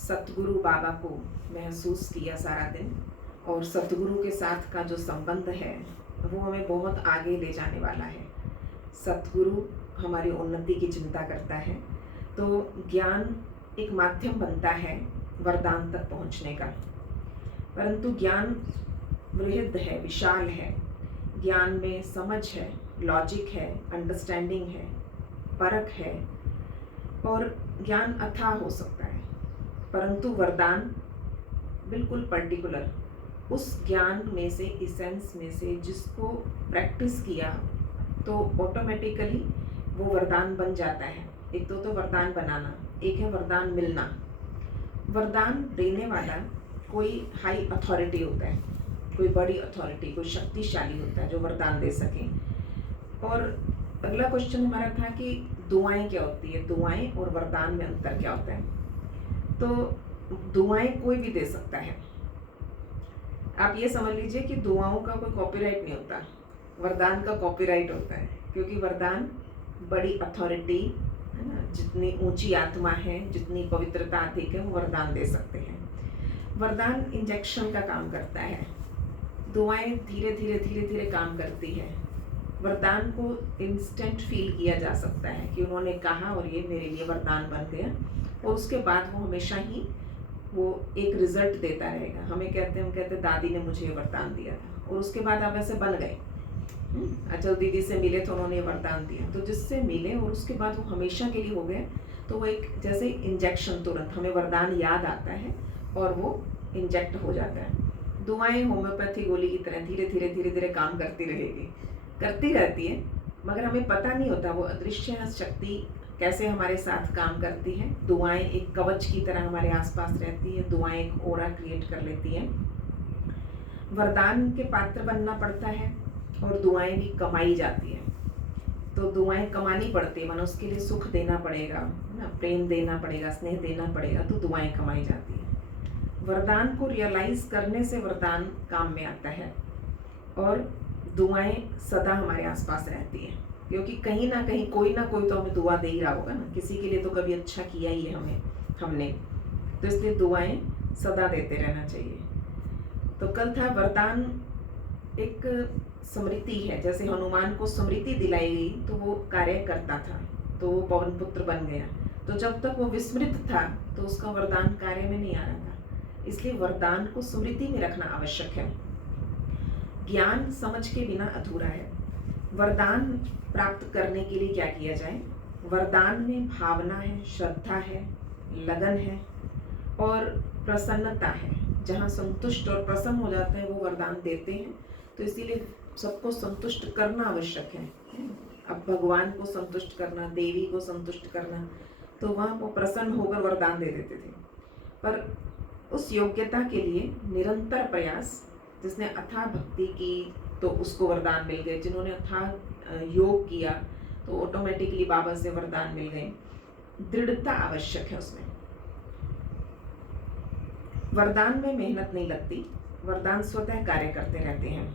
सतगुरु बाबा को महसूस किया सारा दिन, और सतगुरु के साथ का जो संबंध है वो हमें बहुत आगे ले जाने वाला है। सतगुरु हमारी उन्नति की चिंता करता है, तो ज्ञान एक माध्यम बनता है वरदान तक पहुंचने का। परंतु ज्ञान बृहद है, विशाल है। ज्ञान में समझ है, लॉजिक है, अंडरस्टैंडिंग है, परख है, और ज्ञान अथाह हो सकता है। परंतु वरदान बिल्कुल पर्टिकुलर उस ज्ञान में से, इसेंस में से जिसको प्रैक्टिस किया तो ऑटोमेटिकली वो वरदान बन जाता है। एक तो वरदान बनाना, एक है वरदान मिलना। वरदान देने वाला कोई हाई अथॉरिटी होता है, कोई बड़ी अथॉरिटी, कोई शक्तिशाली होता है जो वरदान दे सके। और अगला क्वेश्चन हमारा था कि दुआएं क्या होती है, दुआएं और वरदान में अंतर क्या होता है। तो दुआएं कोई भी दे सकता है। आप ये समझ लीजिए कि दुआओं का कोई कॉपीराइट नहीं होता, वरदान का कॉपीराइट होता है। क्योंकि वरदान बड़ी अथॉरिटी है ना, जितनी ऊंची आत्मा है, जितनी पवित्रता अधिक है, वो वरदान दे सकते हैं। वरदान इंजेक्शन का काम करता है, दुआएं धीरे धीरे धीरे धीरे काम करती है। वरदान को इंस्टेंट फील किया जा सकता है कि उन्होंने कहा और ये मेरे लिए वरदान बन गया, और उसके बाद वो हमेशा ही वो एक रिजल्ट देता रहेगा। हम कहते दादी ने मुझे ये वरदान दिया था, और उसके बाद आप ऐसे बन गए। अचल दीदी से मिले तो उन्होंने वरदान दिया, तो जिससे मिले और उसके बाद वो हमेशा के लिए हो गए, तो वो एक जैसे इंजेक्शन, तुरंत हमें वरदान याद आता है और वो इंजेक्ट हो जाता है। दुआएं होम्योपैथी गोली की तरह धीरे धीरे धीरे धीरे काम करती रहेगी, करती रहती है, मगर हमें पता नहीं होता वो अदृश्य शक्ति कैसे हमारे साथ काम करती है। दुआएं एक कवच की तरह हमारे आसपास रहती है, दुआएं एक ऑरा क्रिएट कर लेती हैं। वरदान के पात्र बनना पड़ता है और दुआएं भी कमाई जाती है। तो दुआएं कमानी पड़ती है, मानो उसके लिए सुख देना पड़ेगा ना, प्रेम देना पड़ेगा, स्नेह देना पड़ेगा, तो दुआएं कमाई जाती है। वरदान को रियलाइज करने से वरदान काम में आता है, और दुआएं सदा हमारे आसपास रहती हैं, क्योंकि कहीं ना कोई तो हमें दुआ दे ही रहा होगा ना, किसी के लिए तो कभी अच्छा किया ही है हमने, तो इसलिए दुआएं सदा देते रहना चाहिए। तो कल था वरदान एक स्मृति है, जैसे हनुमान को स्मृति दिलाई गई तो वो कार्य करता था, तो वो पवन पुत्र बन गया। तो जब तक वो विस्मृत था तो उसका वरदान कार्य में नहीं आ रहा था, इसलिए वरदान को स्मृति में रखना आवश्यक है। ज्ञान समझ के बिना अधूरा है। वरदान प्राप्त करने के लिए क्या किया जाए? वरदान में भावना है, श्रद्धा है, लगन है और प्रसन्नता है। जहाँ संतुष्ट और प्रसन्न हो जाते हैं वो वरदान देते हैं। तो इसीलिए सबको संतुष्ट करना आवश्यक है। अब भगवान को संतुष्ट करना, देवी को संतुष्ट करना, तो वहाँ वो प्रसन्न होकर वरदान दे देते थे। पर उस योग्यता के लिए निरंतर प्रयास, जिसने अथाह भक्ति की तो उसको वरदान मिल गए, जिन्होंने अथाह योग किया तो ऑटोमेटिकली बाबा से वरदान मिल गए। दृढ़ता आवश्यक है उसमें। वरदान में मेहनत नहीं लगती, वरदान स्वतः कार्य करते रहते हैं।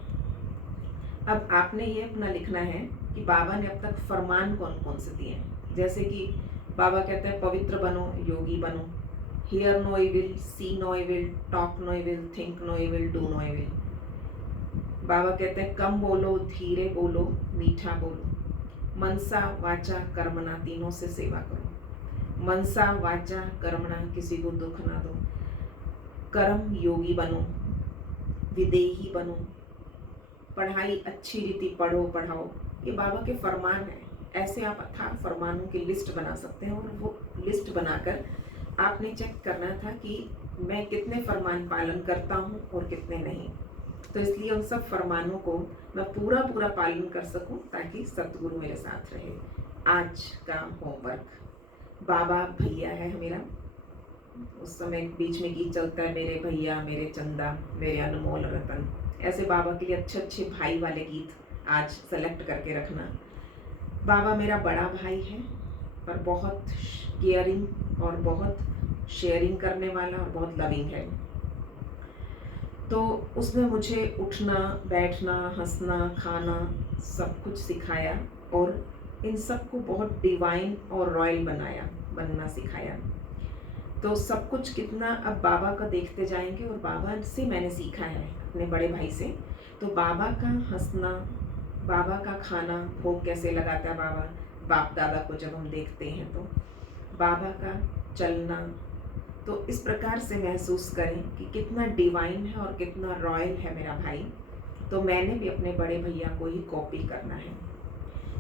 अब आपने ये अपना लिखना है कि बाबा ने अब तक फरमान कौन कौन से दिए हैं। जैसे कि बाबा कहते हैं पवित्र बनो, योगी बनो, hear no evil, see no evil, talk no evil, think no evil, do no evil. Baba कहते हैं कम बोलो, धीरे बोलो, मीठा बोलो, मनसा वाचा कर्मणा, तीनों से सेवा करो। मनसा वाचा कर्मणा, किसी को दुख ना दो। कर्म योगी बनो, विदेही बनो, पढ़ाई अच्छी रीति पढ़ो पढ़ाओ। ये बाबा के फरमान है। ऐसे आप अथाह फरमानों की लिस्ट बना सकते हैं, और वो लिस्ट बनाकर आपने चेक करना था कि मैं कितने फरमान पालन करता हूँ और कितने नहीं। तो इसलिए उन सब फरमानों को मैं पूरा पालन कर सकूं, ताकि सतगुरु मेरे साथ रहे। आज का होमवर्क, बाबा भैया है मेरा। उस समय बीच में गीत चलता है, मेरे भैया, मेरे चंदा, मेरे अनमोल रतन। ऐसे बाबा के लिए अच्छे अच्छे भाई वाले गीत आज सेलेक्ट करके रखना। बाबा मेरा बड़ा भाई है, पर बहुत केयरिंग और बहुत शेयरिंग करने वाला और बहुत लविंग है। तो उसने मुझे उठना, बैठना, हंसना, खाना सब कुछ सिखाया, और इन सब को बहुत डिवाइन और रॉयल बनना सिखाया। तो सब कुछ कितना अब बाबा का देखते जाएंगे। और बाबा से मैंने सीखा है, अपने बड़े भाई से। तो बाबा का हंसना, बाबा का खाना, भोग कैसे लगाता है बाबा बाप दादा को जब हम देखते हैं, तो बाबा का चलना, तो इस प्रकार से महसूस करें कि कितना डिवाइन है और कितना रॉयल है मेरा भाई। तो मैंने भी अपने बड़े भैया को ही कॉपी करना है।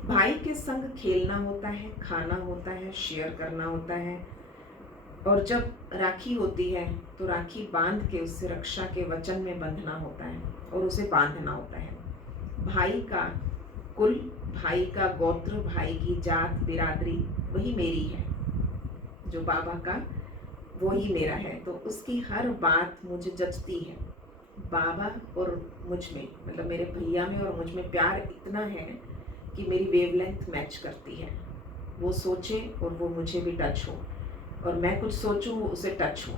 भाई के संग खेलना होता है, खाना होता है, शेयर करना होता है। और जब राखी होती है तो राखी बांध के उससे रक्षा के वचन में बंधना होता है और उसे बांधना होता है। भाई का कुल, भाई का गोत्र, भाई की जात बिरादरी वही मेरी है, जो बाबा का वो ही मेरा है। तो उसकी हर बात मुझे जचती है। बाबा और मुझ में, मतलब मेरे भैया में और मुझ में प्यार इतना है कि मेरी वेवलेंथ मैच करती है। वो सोचे और वो मुझे भी टच हो, और मैं कुछ सोचूं वो उसे टच हो।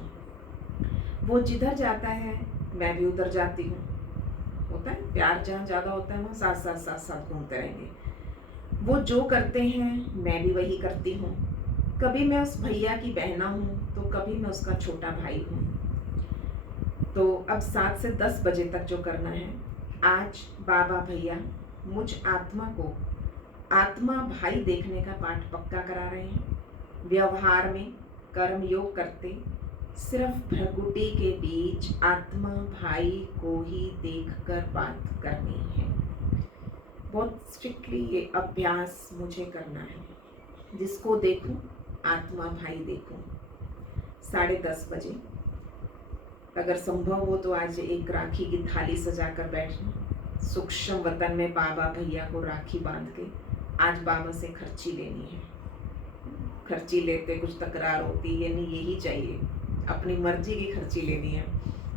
वो जिधर जाता है मैं भी उधर जाती हूँ। होता है प्यार, जहाँ ज़्यादा होता है वहाँ साथ साथ साथ साथ घूमते रहेंगे। वो जो करते हैं मैं भी वही करती हूँ। कभी मैं उस भैया की बहना हूँ तो कभी मैं उसका छोटा भाई हूँ। तो अब 7 से 10 बजे तक जो करना है, आज बाबा भैया मुझ आत्मा को आत्मा भाई देखने का पाठ पक्का करा रहे हैं। व्यवहार में कर्म योग करते सिर्फ भ्रकुटी के बीच आत्मा भाई को ही देखकर बात करनी है। बहुत स्ट्रिक्टली ये अभ्यास मुझे करना है। जिसको देखूं आत्मा भाई देखूं। 10:30 बजे अगर संभव हो तो आज एक राखी की थाली सजाकर बैठना। सूक्ष्म वतन में बाबा भैया को राखी बांध के आज बाबा से खर्ची लेनी है। खर्ची लेते कुछ तकरार होती है, नहीं यही चाहिए, अपनी मर्जी की खर्ची लेनी है।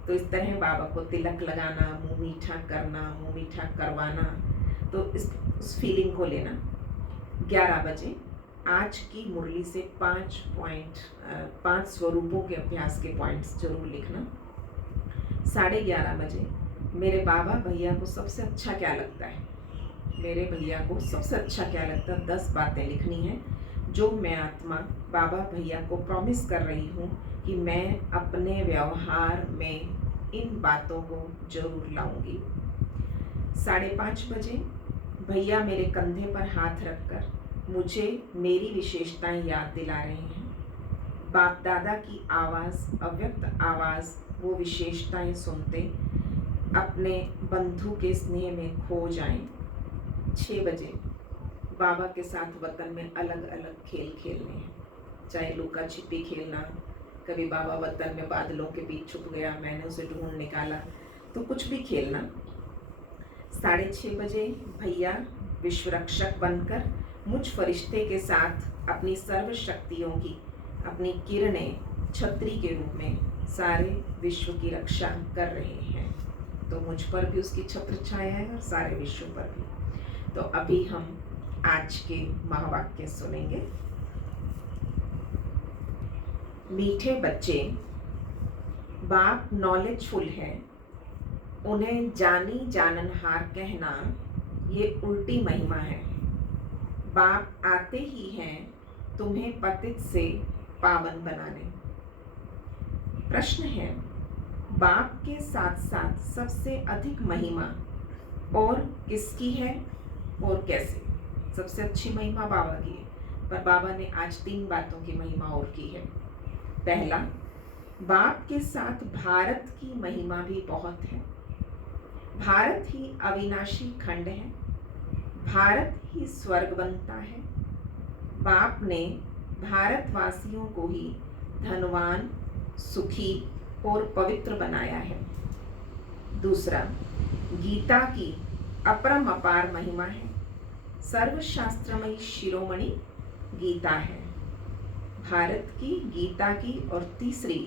तो इस तरह बाबा को तिलक लगाना, मुंह मीठा करना, मुंह मीठा करवाना, तो उस फीलिंग को लेना। 11 बजे आज की मुरली से 5 स्वरूपों के अभ्यास के पॉइंट्स जरूर लिखना। 11:30 बजे मेरे बाबा भैया को सबसे अच्छा क्या लगता है, मेरे भैया को सबसे अच्छा क्या लगता है, 10 बातें लिखनी है जो मैं आत्मा बाबा भैया को प्रॉमिस कर रही हूँ कि मैं अपने व्यवहार में इन बातों को जरूर लाऊंगी। 5:30 बजे भैया मेरे कंधे पर हाथ रखकर मुझे मेरी विशेषताएं याद दिला रहे हैं। बाप दादा की आवाज़, अव्यक्त आवाज़, वो विशेषताएं सुनते अपने बंधु के स्नेह में खो जाएं। 6 बजे बाबा के साथ वतन में अलग अलग खेल खेलने हैं, चाहे लुका छिपी खेलना, कभी बाबा वतन में बादलों के बीच छुप गया, मैंने उसे ढूंढ निकाला, तो कुछ भी खेलना। 6:30 बजे भैया विश्व रक्षक बनकर मुझ फरिश्ते के साथ अपनी सर्व शक्तियों की, अपनी किरणें छतरी के रूप में सारे विश्व की रक्षा कर रहे हैं। तो मुझ पर भी उसकी छत्र छाया है और सारे विश्व पर भी। तो अभी हम आज के महावाक्य सुनेंगे। मीठे बच्चे, बाप नॉलेजफुल है, उन्हें जानी जाननहार कहना ये उल्टी महिमा है। बाप आते ही हैं तुम्हें पतित से पावन बनाने। प्रश्न है, बाप के साथ साथ सबसे अधिक महिमा और किसकी है और कैसे? सबसे अच्छी महिमा बाबा की है, पर बाबा ने आज 3 बातों की महिमा और की है। पहला, बाप के साथ भारत की महिमा भी बहुत है। भारत ही अविनाशी खंड है, भारत ही स्वर्ग बनता है। बाप ने भारतवासियों को ही धनवान, सुखी और पवित्र बनाया है। दूसरा, गीता की अपरम अपार महिमा है। सर्वशास्त्रमयी शिरोमणि गीता है, भारत की, गीता की। और तीसरी,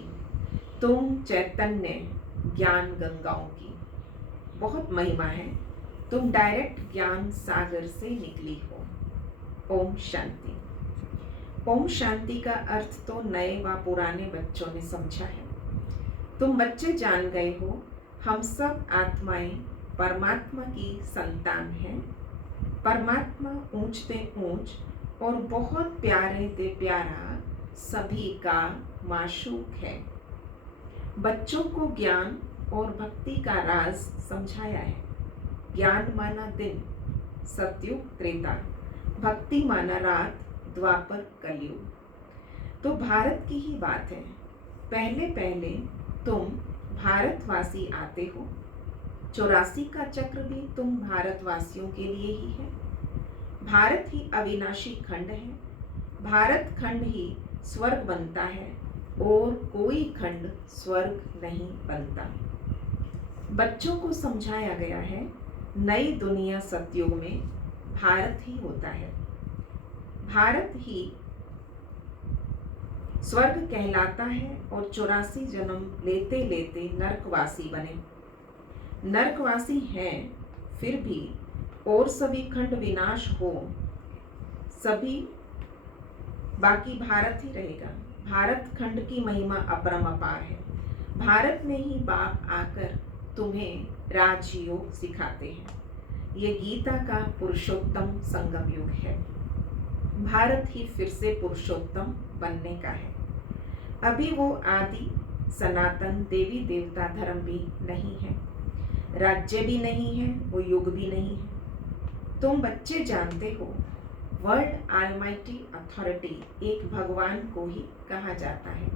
तुम चैतन्य ज्ञान गंगाओं की बहुत महिमा है। तुम डायरेक्ट ज्ञान सागर से निकली हो। ओम शांति। ओम शांति का अर्थ तो नए व पुराने बच्चों ने समझा है। तुम बच्चे जान गए हो, हम सब आत्माएं परमात्मा की संतान हैं। परमात्मा ऊंचते ऊंच और बहुत प्यारे ते प्यारा सभी का माशूक है। बच्चों को ज्ञान और भक्ति का राज समझाया है। ज्ञान माना दिन, सतयुग त्रेता, भक्ति माना रात, द्वापर कलयुग। तो भारत की ही बात है। पहले पहले तुम भारतवासी आते हो। 84 का चक्र भी तुम भारतवासियों के लिए ही है। भारत ही अविनाशी खंड है। भारत खंड ही स्वर्ग बनता है और कोई खंड स्वर्ग नहीं बनता। बच्चों को समझाया गया है नई दुनिया सतयुग में भारत ही होता है। भारत ही स्वर्ग कहलाता है और 84 जन्म लेते लेते नरकवासी बने। नरकवासी हैं फिर भी, और सभी खंड विनाश हो, सभी बाकी भारत ही रहेगा। भारत खंड की महिमा अपरंपार है। भारत में ही बाप आकर तुम्हें राजयोग सिखाते हैं। ये गीता का पुरुषोत्तम संगम युग है। भारत ही फिर से पुरुषोत्तम बनने का है। अभी वो आदि सनातन देवी देवता धर्म भी नहीं है, राज्य भी नहीं है, वो युग भी नहीं है। तुम बच्चे जानते हो वर्ल्ड ऑलमाइटी अथॉरिटी एक भगवान को ही कहा जाता है।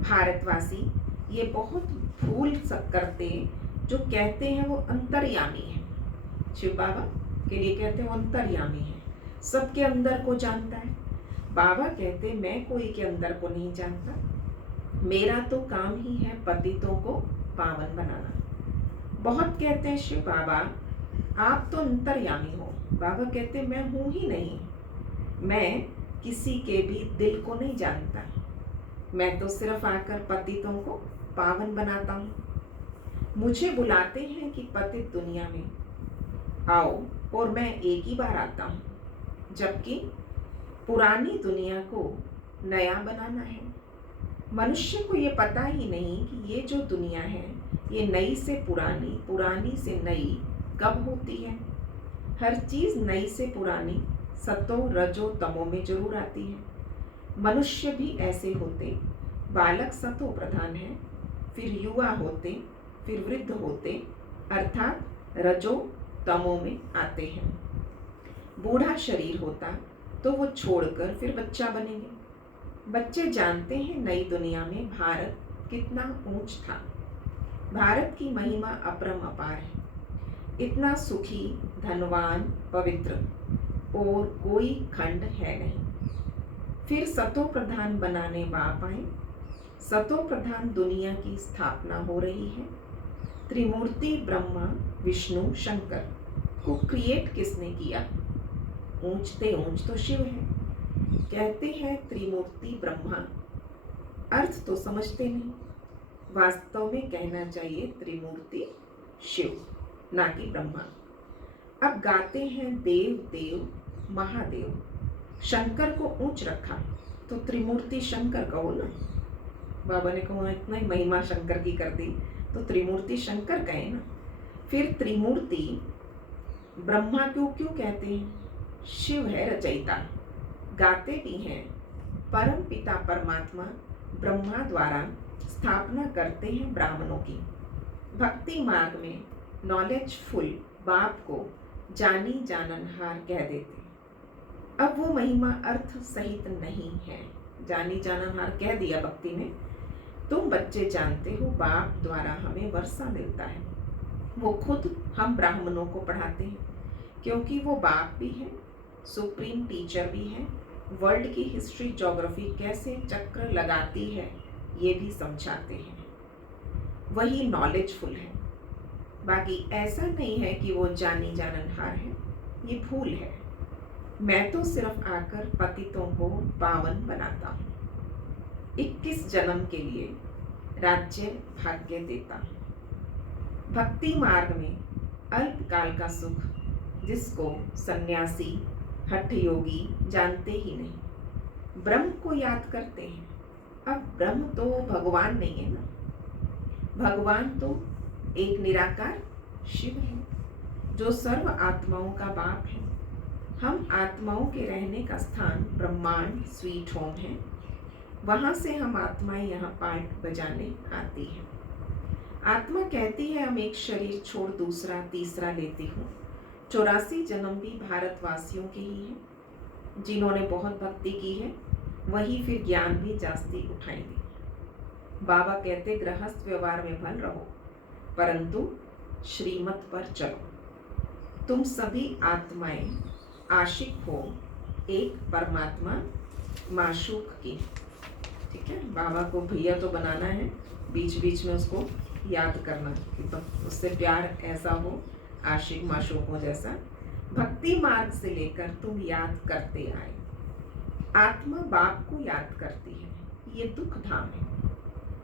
भारतवासी ये बहुत भूल सब करते, जो कहते हैं वो अंतर्यामी है। शिव बाबा के लिए कहते हैं वो अंतर्यामी है, सबके अंदर को जानता है। बाबा कहते मैं कोई के अंदर को नहीं जानता, मेरा तो काम ही है पतितों को पावन बनाना। बहुत कहते हैं शिव बाबा आप तो अंतर्यामी हो। बाबा कहते मैं हूँ ही नहीं, मैं किसी के भी दिल को नहीं जानता, मैं तो सिर्फ आकर पतितों को पावन बनाता हूँ। मुझे बुलाते हैं कि पतित दुनिया में आओ और मैं एक ही बार आता हूँ, जबकि पुरानी दुनिया को नया बनाना है। मनुष्य को ये पता ही नहीं कि ये जो दुनिया है ये नई से पुरानी, पुरानी से नई कब होती है। हर चीज़ नई से पुरानी सतो रजो तमो में जरूर आती है। मनुष्य भी ऐसे होते, बालक सतो प्रधान है, फिर युवा होते, फिर वृद्ध होते, अर्थात रजो तमो में आते हैं। बूढ़ा शरीर होता तो वो छोड़कर फिर बच्चा बनेंगे। बच्चे जानते हैं नई दुनिया में भारत कितना ऊंच था। भारत की महिमा अपरंपार है। इतना सुखी, धनवान, पवित्र और कोई खंड है नहीं। फिर सतो प्रधान बनाने बाप आए। सतो प्रधान दुनिया की स्थापना हो रही है। त्रिमूर्ति ब्रह्मा विष्णु शंकर को क्रिएट किसने किया? ऊंचते ऊंच तो शिव है। कहते हैं त्रिमूर्ति ब्रह्मा, अर्थ तो समझते नहीं। वास्तव में कहना चाहिए त्रिमूर्ति शिव, ना कि ब्रह्मा। अब गाते हैं देव देव महादेव। शंकर को ऊंच रखा तो त्रिमूर्ति शंकर कहो ना। बाबा ने कहा इतना ही महिमा शंकर की कर दी तो त्रिमूर्ति शंकर कहे ना। फिर त्रिमूर्ति ब्रह्मा क्यों कहते हैं? शिव है रचयिता। गाते भी हैं परम पिता परमात्मा ब्रह्मा द्वारा स्थापना करते हैं ब्राह्मणों की। भक्ति मार्ग में नॉलेजफुल बाप को जानी जाननहार कह देते। अब वो महिमा अर्थ सहित नहीं है। जानी जाननहार कह दिया भक्ति में। तुम बच्चे जानते हो बाप द्वारा हमें वर्षा मिलता है। वो खुद हम ब्राह्मणों को पढ़ाते हैं, क्योंकि वो बाप भी है, सुप्रीम टीचर भी है। वर्ल्ड की हिस्ट्री ज्योग्राफी कैसे चक्र लगाती है ये भी समझाते हैं। वही नॉलेजफुल है। बाकी ऐसा नहीं है कि वो जानी जाननहार है, ये भूल है। मैं तो सिर्फ आकर पतितों को पावन बनाता हूँ। 21 जन्म के लिए राज्य भाग्य देता हूँ। भक्ति मार्ग में अल्पकाल का सुख जिसको सन्यासी हठ योगी जानते ही नहीं, ब्रह्म को याद करते हैं। अब ब्रह्म तो भगवान नहीं है ना, भगवान तो एक निराकार शिव है, जो सर्व आत्माओं का बाप है। हम आत्माओं के रहने का स्थान ब्रह्मांड स्वीट होम है। वहाँ से हम आत्माएं यहाँ पार्ट बजाने आती हैं। आत्मा कहती है हम एक शरीर छोड़ दूसरा तीसरा लेती हूँ। 84 जन्म भी भारतवासियों के ही हैं। जिन्होंने बहुत भक्ति की है वही फिर ज्ञान भी जास्ती उठाएंगे। बाबा कहते गृहस्थ व्यवहार में भल रहो परंतु श्रीमत पर चलो। तुम सभी आत्माएं आशिक हो एक परमात्मा माशूक की। ठीक है, बाबा को भैया तो बनाना है, बीच बीच में उसको याद करना कि उससे प्यार ऐसा हो, आशिक माशूकों जैसा। भक्ति मार्ग से लेकर तुम याद करते आए। आत्मा बाप को याद करती है, ये दुख धाम है।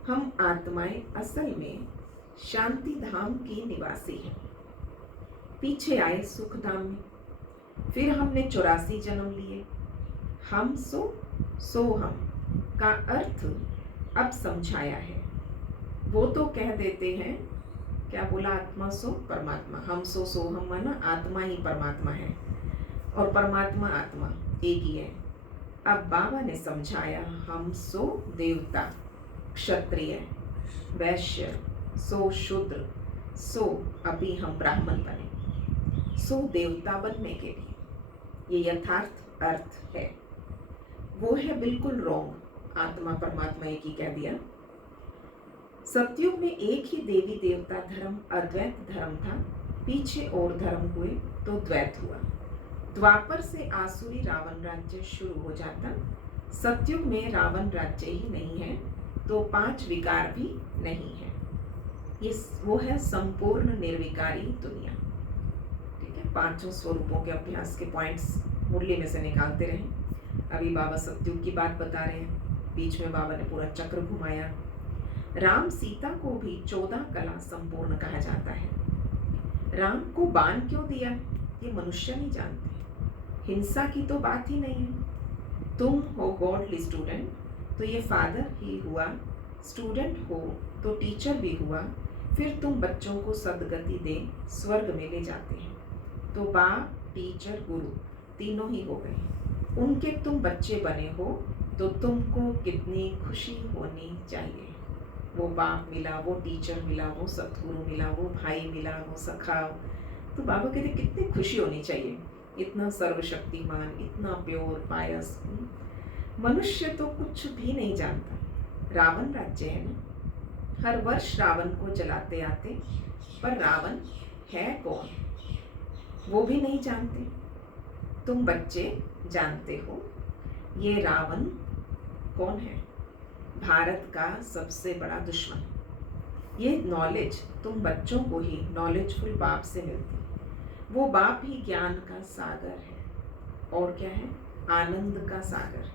हम आत्माएं असल में शांति धाम की निवासी हैं। पीछे आए सुख धाम में, फिर हमने 84 जन्म लिए। हम सो हम का अर्थ अब समझाया है। वो तो कह देते हैं, क्या बोला, आत्मा सो परमात्मा, हम सो हम माना आत्मा ही परमात्मा है और परमात्मा आत्मा एक ही है। अब बाबा ने समझाया हम सो देवता, क्षत्रिय, वैश्य, सो शूद्र, सो अभी हम ब्राह्मण बने, सो देवता बनने के लिए। ये यथार्थ अर्थ है, वो है बिल्कुल रॉन्ग। आत्मा परमात्मा एक ही कह दिया। सतयुग में एक ही देवी देवता धर्म अद्वैत धर्म था, पीछे और धर्म हुए तो द्वैत हुआ। द्वापर से आसुरी रावण राज्य शुरू हो जाता। सतयुग में रावण राज्य ही नहीं है तो 5 विकार भी नहीं है। ये वो है संपूर्ण निर्विकारी दुनिया। ठीक है, 5 स्वरूपों के अभ्यास के पॉइंट्स मुरली में से निकालते रहे। अभी बाबा सतयुग की बात बता रहे हैं, बीच में बाबा ने पूरा चक्र घुमाया। राम सीता को भी 14 कला संपूर्ण कहा जाता है। राम को बाण क्यों दिया ये मनुष्य नहीं जानते। हिंसा की तो बात ही नहीं है। तुम हो गॉडली स्टूडेंट तो ये फादर ही हुआ, स्टूडेंट हो तो टीचर भी हुआ, फिर तुम बच्चों को सदगति दे स्वर्ग में ले जाते हैं। तो बाप, टीचर, गुरु तीनों ही हो गए। उनके तुम बच्चे बने हो तो तुमको कितनी खुशी होनी चाहिए। वो बाप मिला, वो टीचर मिला, वो सतगुरु मिला, वो भाई मिला, वो सखा। तो बाबा कहते कितनी खुशी होनी चाहिए। इतना सर्वशक्तिमान, इतना प्योर, पायस। मनुष्य तो कुछ भी नहीं जानता। रावण राज्य है ना, हर वर्ष रावण को जलाते आते, पर रावण है कौन वो भी नहीं जानते। तुम बच्चे जानते हो ये रावण कौन है, भारत का सबसे बड़ा दुश्मन। ये नॉलेज तुम बच्चों को ही नॉलेजफुल बाप से मिलती। वो बाप ही ज्ञान का सागर है। और क्या है? आनंद का सागर,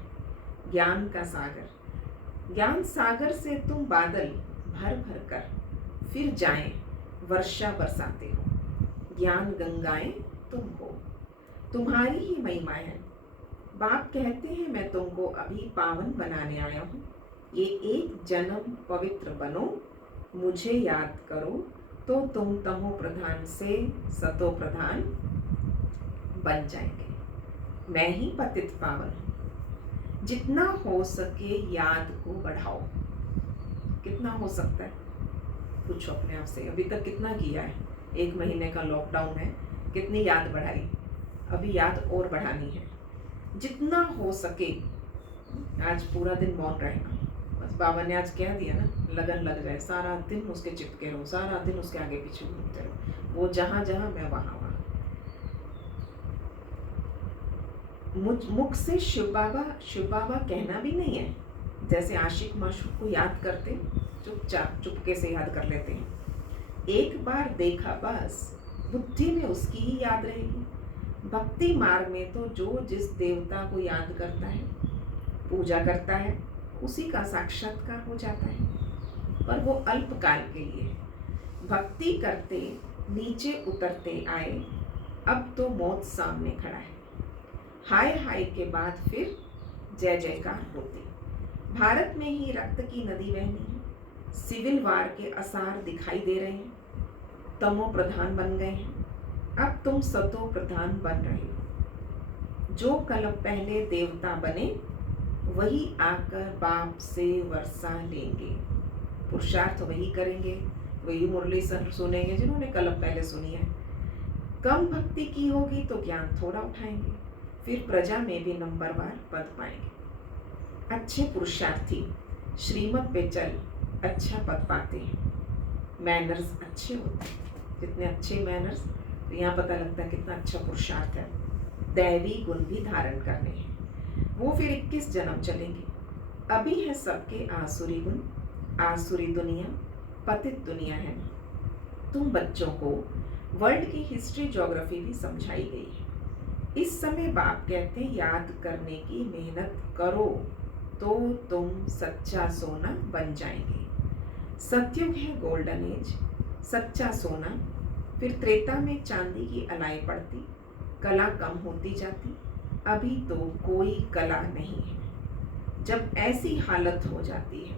ज्ञान का सागर। ज्ञान सागर से तुम बादल भर भर कर फिर जाएं वर्षा बरसाते हो। ज्ञान गंगाएं तुम हो, तुम्हारी ही महिमा है। बाप कहते हैं मैं तुमको अभी पावन बनाने आया हूँ। ये एक जन्म पवित्र बनो, मुझे याद करो तो तुम तमो प्रधान से सतो प्रधान बन जाएंगे। मैं ही पतित पावन हूँ। जितना हो सके याद को बढ़ाओ। कितना हो सकता है पूछो अपने आप से। अभी तक कितना किया है? 1 महीने का लॉकडाउन है, कितनी याद बढ़ाई? अभी याद और बढ़ानी है। जितना हो सके। आज पूरा दिन मौन रहेगा। बस बाबा ने आज कह दिया ना, लगन लग जाए, सारा दिन उसके चिपके रहो, सारा दिन उसके आगे पीछे घूमते रहो। वो जहाँ जहाँ मैं वहाँ वहाँ। मुख से शिव बाबा कहना भी नहीं है। जैसे आशिक माशूक को याद करते, चुपचाप चुपके से याद कर लेते हैं। एक बार देखा बस, बुद्धि में उसकी ही याद रहेगी। भक्ति मार्ग में तो जो जिस देवता को याद करता है, पूजा करता है, उसी का साक्षात्कार हो जाता है, पर वो अल्पकाल के लिए। भक्ति करते नीचे उतरते आए, अब तो मौत सामने खड़ा है। हाय हाय के बाद फिर जय जयकार होती। भारत में ही रक्त की नदी बहनी है। सिविल वार के आसार दिखाई दे रहे हैं। तमो प्रधान बन गए हैं, अब तुम सतो प्रधान बन रहे हो। जो कल पहले देवता बने वही आकर बाप से वर्षा लेंगे। पुरुषार्थ वही करेंगे, वही मुरली सुनेंगे जिन्होंने कलम पहले सुनी है। कम भक्ति की होगी तो ज्ञान थोड़ा उठाएंगे, फिर प्रजा में भी नंबरवार पद पाएंगे। अच्छे पुरुषार्थी श्रीमत पे चल अच्छा पद पाते हैं। मैनर्स अच्छे होते हैं, जितने अच्छे मैनर्स, तो यहाँ पता लगता है कितना अच्छा पुरुषार्थ है। दैवी गुण भी धारण करने हैं। वो फिर 21 जन्म चलेंगे। अभी है सबके आसुरी गुण, आसुरी दुनिया, पतित दुनिया है। तुम बच्चों को वर्ल्ड की हिस्ट्री ज्योग्राफी भी समझाई गई है। इस समय बाप कहते हैं याद करने की मेहनत करो तो तुम सच्चा सोना बन जाएंगे। सतयुग है गोल्डन एज, सच्चा सोना। फिर त्रेता में चांदी की अलाई पड़ती, कला कम होती जाती। अभी तो कोई कला नहीं है। जब ऐसी हालत हो जाती है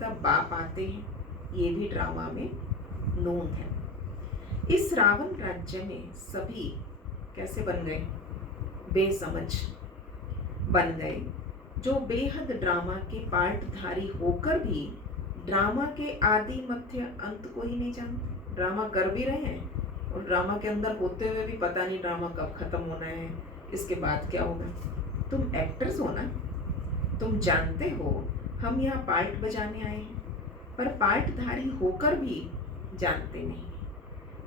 तब बाप आते हैं। ये भी ड्रामा में नोन है। इस रावण राज्य में सभी कैसे बन गए? बेसमझ बन गए, जो बेहद ड्रामा के पार्टधारी होकर भी ड्रामा के आदि मध्य अंत को ही नहीं जानते। ड्रामा कर भी रहे हैं और ड्रामा के अंदर होते हुए भी पता नहीं ड्रामा कब खत्म होना है, इसके बाद क्या होगा। तुम एक्टर्स हो ना, तुम जानते हो हम यहाँ पार्ट बजाने आए हैं, पर पार्टधारी होकर भी जानते नहीं,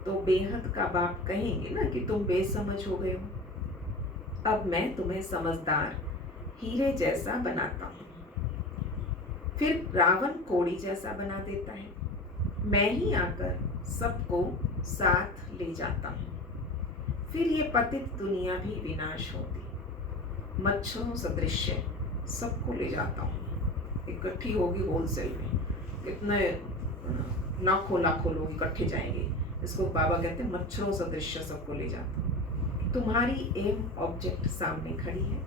तो बेहद का बाप कहेंगे ना कि तुम बेसमझ हो गए हो। अब मैं तुम्हें समझदार हीरे जैसा बनाता हूँ। फिर रावण कोड़ी जैसा बना देता है। मैं ही आकर सबको साथ ले जाता हूँ। फिर ये पतित दुनिया भी विनाश होती। मच्छरों सदृश सबको ले जाता हूँ। इकट्ठी होगी होलसेल में, कितने लाखों लाखों लोग इकट्ठे जाएंगे। इसको बाबा कहते हैं मच्छरों सदृश सबको ले जाता हूँ। तुम्हारी एम ऑब्जेक्ट सामने खड़ी है,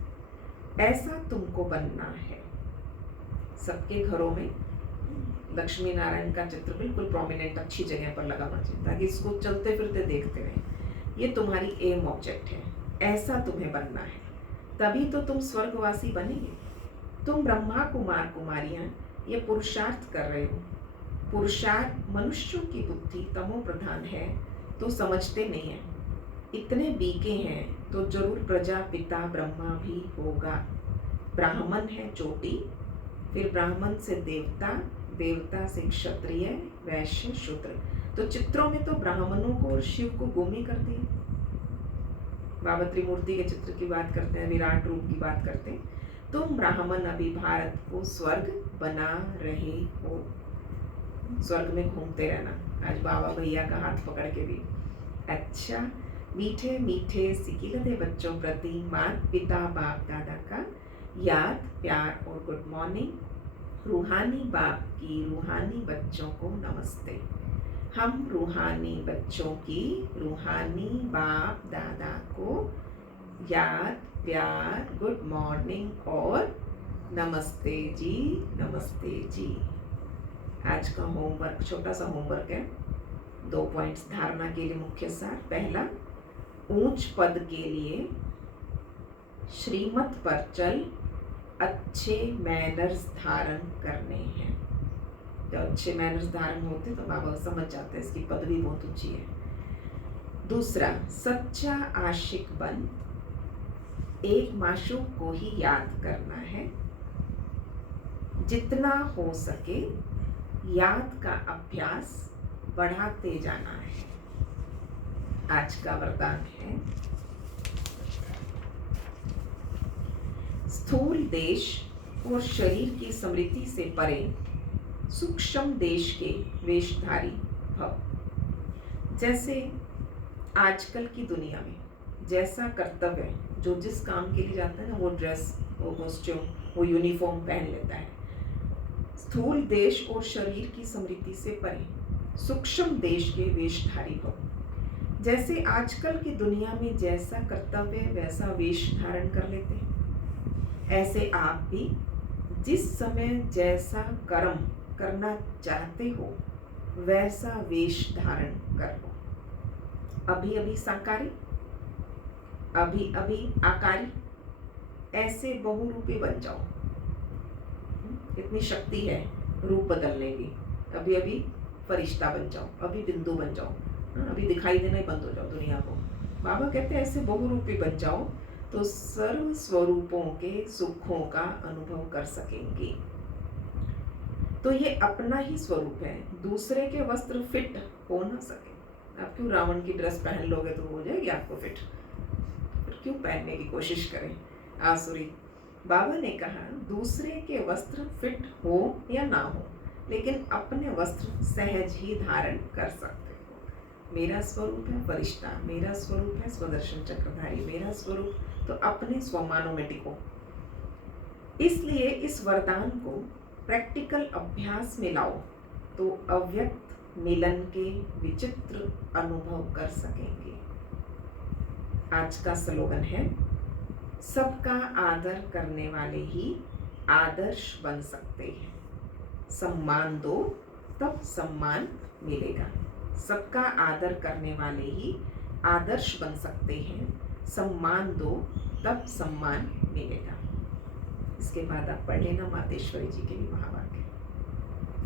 ऐसा तुमको बनना है। सबके घरों में लक्ष्मी नारायण का चित्र बिल्कुल प्रोमिनेंट अच्छी जगह पर लगा होना चाहिए, ताकि इसको चलते फिरते देखते रहें। ये तुम्हारी एम ऑब्जेक्ट है, ऐसा तुम्हें बनना है, तभी तो तुम स्वर्गवासी बनेंगे। तुम ब्रह्मा कुमार कुमारियां ये पुरुषार्थ कर रहे हो। पुरुषार्थ मनुष्यों की बुद्धि तमो प्रधान है तो समझते नहीं है। इतने बीके हैं तो जरूर प्रजा पिता ब्रह्मा भी होगा। ब्राह्मण है चोटी, फिर ब्राह्मण से देवता, देवता से क्षत्रिय, वैश्य, शूद्र। तो चित्रों में तो ब्राह्मणों को और शिव को गुमी कर दिया। बाबा त्रिमूर्ति के चित्र की बात करते हैं, विराट रूप की बात करते हैं। तुम ब्राह्मण अभी भारत को स्वर्ग बना रहे हो। स्वर्ग में घूमते रहना। आज बाबा भैया का हाथ पकड़ के भी। अच्छा, मीठे मीठे सिकी गधे बच्चों प्रति माता पिता बाप दादा का याद प्यार और गुड मॉर्निंग। रूहानी बाप की रूहानी बच्चों को नमस्ते। हम रूहानी बच्चों की रूहानी बाप दादा को याद प्यार गुड मॉर्निंग और नमस्ते जी, नमस्ते जी। आज का होमवर्क छोटा सा होमवर्क है। 2 पॉइंट्स धारणा के लिए मुख्य सार। पहला, ऊंच पद के लिए श्रीमत पर चल अच्छे मैनर्स धारण करने हैं। जब अच्छे मैनर्स धारण होते तो बाबा समझ जाते हैं इसकी पदवी बहुत ऊंची है। दूसरा, सच्चा आशिक बन एक माशूक को ही याद करना है। जितना हो सके याद का अभ्यास बढ़ाते जाना है। आज का वरदान है, स्थूल देश और शरीर की स्मृति से परे सूक्ष्म देश के वेशधारी भव। जैसे आजकल की दुनिया में जैसा कर्तव्य, जो जिस काम के लिए जाता है ना, वो ड्रेस, वो कॉस्ट्यूम, वो यूनिफॉर्म पहन लेता है। स्थूल देश और शरीर की स्मृति से परे सूक्ष्म देश के वेशधारी भव। जैसे आजकल की दुनिया में जैसा कर्तव्य वैसा वेश धारण कर लेते हैं, ऐसे आप भी जिस समय जैसा कर्म करना चाहते हो वैसा वेश धारण कर लो। अभी अभी साकारी, अभी अभी आकारी, ऐसे बहुरूपी बन जाओ। इतनी शक्ति है रूप बदलने की। अभी अभी फरिश्ता बन जाओ, अभी बिंदु बन जाओ, अभी दिखाई देना ही बंद हो जाओ दुनिया को। बाबा कहते हैं ऐसे बहुरूपी बन जाओ तो सर्व स्वरूपों के सुखों का अनुभव कर सकेंगे। तो ये अपना ही स्वरूप है, दूसरे के वस्त्र फिट हो ना सके। आप क्यों रावण की ड्रेस पहन लोगे तो हो जाएगी आपको फिट, फिर क्यों पहनने की कोशिश करें आसुरी। बाबा ने कहा दूसरे के वस्त्र फिट हो या ना हो, लेकिन अपने वस्त्र सहज ही धारण कर सकते हो। मेरा स्वरूप है फरिश्ता, मेरा स्वरूप है स्वदर्शन चक्रधारी, मेरा स्वरूप, तो अपने स्वमानों में टिको। इसलिए इस वरदान को प्रैक्टिकल अभ्यास में लाओ तो अव्यक्त मिलन के विचित्र अनुभव कर सकेंगे। आज का स्लोगन है, सबका आदर करने वाले ही आदर्श बन सकते हैं। सम्मान दो तब सम्मान मिलेगा। सबका आदर करने वाले ही आदर्श बन सकते हैं। सम्मान दो तब सम्मान मिलेगा। इसके बाद आप पढ़ लेना मातेश्वरी जी के भी महावाक्य।